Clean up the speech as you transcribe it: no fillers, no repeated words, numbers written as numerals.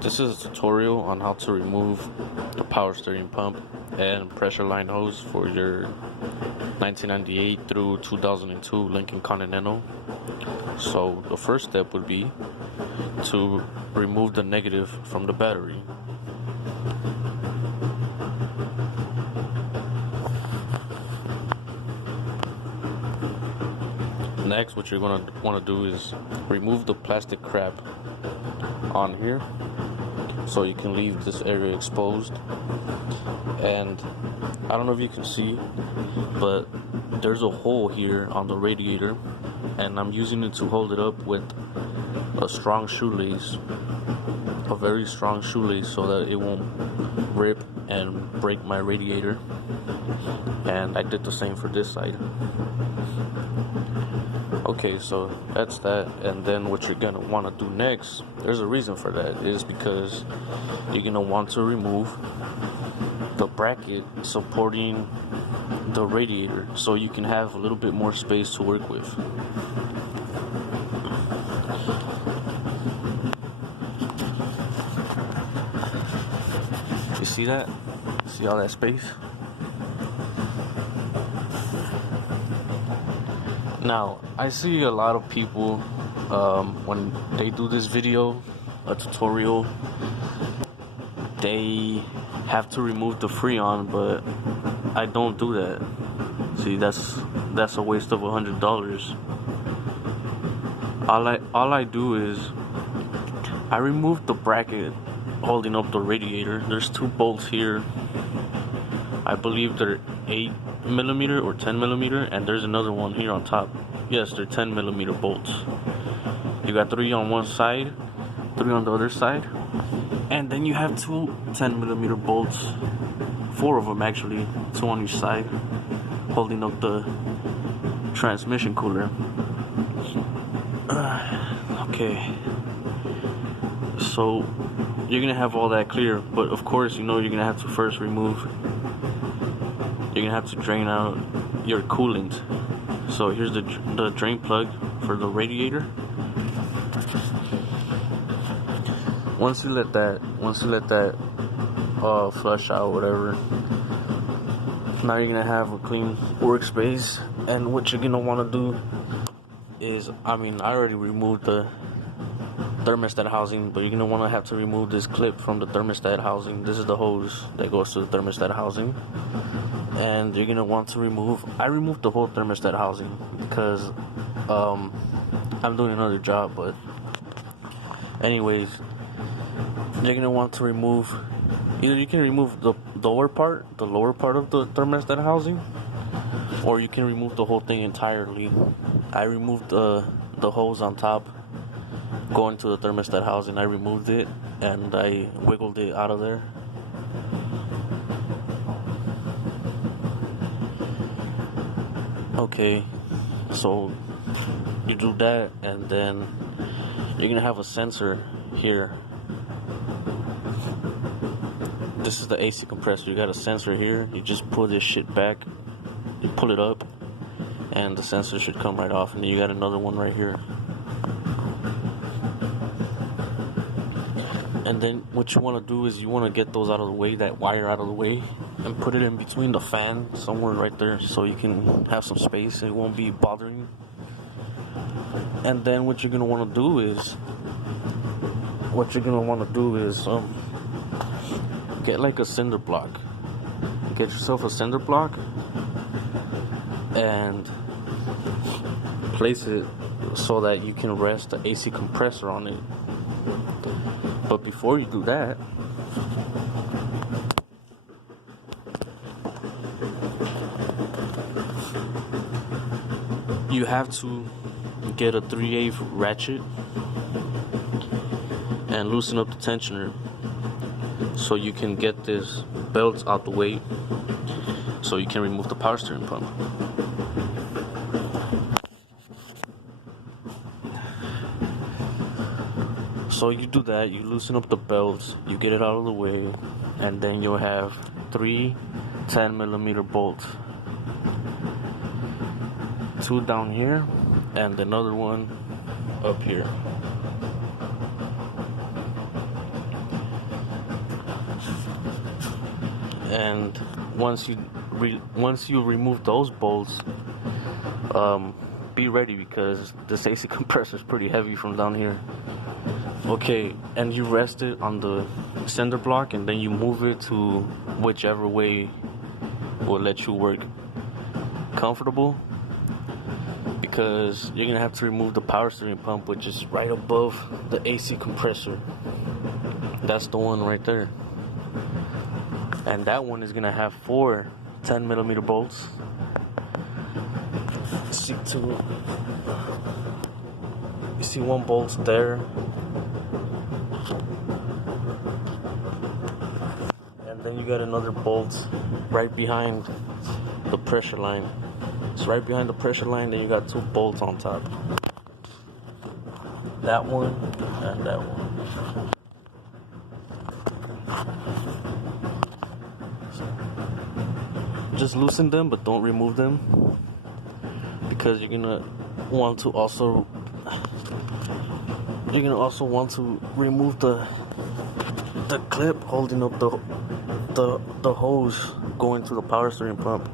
This is a tutorial on how to remove the power steering pump and pressure line hose for your 1998 through 2002 Lincoln Continental. So the first step would be to remove the negative from the battery. Next, what you're going to want to do is remove the plastic crap on here so you can leave this area exposed. And I don't know if you can see, but there's a hole here on the radiator, and I'm using it to hold it up with a strong shoelace, a very strong shoelace, so that it won't rip and break my radiator. And I did the same for this side. Okay, so that's that. And then what you're gonna want to do next, there's a reason for that, is because you're gonna want to remove the bracket supporting the radiator so you can have a little bit more space to work with. You see that? See all that space? Now, I see a lot of people, when they do this video, a tutorial, they have to remove the Freon, but I don't do that. See, that's a waste of $100. All I do is I remove the bracket holding up the radiator. There's two bolts here. I believe they're 8mm or 10mm, and there's another one here on top. Yes, they're 10mm bolts. You got 3 on one side, 3 on the other side, and then you have 2 10mm bolts, 4 of them actually, 2 on each side, holding up the transmission cooler. Okay, so you're gonna have all that clear, but of course, you know, you're gonna have to first remove. You're gonna have to drain out your coolant. So here's the drain plug for the radiator. Once you let that flush out, whatever, now you're gonna have a clean workspace. And what you're gonna want to do is, I already removed the thermostat housing, but you're gonna want to have to remove this clip from the thermostat housing. This is the hose that goes to the thermostat housing. And you're gonna want to I removed the whole thermostat housing because I'm doing another job. But anyways, you're gonna want to remove, either you can remove the lower part of the thermostat housing, or you can remove the whole thing entirely. I removed the hose on top going to the thermostat housing. I removed it and I wiggled it out of there. Okay, so you do that, and then you're gonna have a sensor here. This is the AC compressor. You got a sensor here. You just pull this shit back, you pull it up, and the sensor should come right off. And then you got another one right here. And then what you want to do is you want to get those out of the way, that wire out of the way, and put it in between the fan, somewhere right there, so you can have some space. It won't be bothering you. And then what you're gonna want to do is get like a cinder block. Get yourself a cinder block and place it so that you can rest the AC compressor on it. But before you do that, you have to get a 3/8 ratchet and loosen up the tensioner so you can get this belt out the way so you can remove the power steering pump. So you do that, you loosen up the belts, you get it out of the way, and then you'll have 3 10mm bolts. 2 down here and another one up here. And once you remove those bolts, be ready because this AC compressor is pretty heavy from down here. Okay, and you rest it on the cinder block, and then you move it to whichever way will let you work comfortable, because you're gonna have to remove the power steering pump, which is right above the AC compressor. That's the one right there, and that one is gonna have 4 10mm bolts. You see one bolt there, and then you got another bolt right behind the pressure line. It's right behind the pressure line, then you got 2 bolts on top. That one and that one. Just loosen them, but don't remove them, because you're gonna want to also remove the clip holding up the hose going to the power steering pump.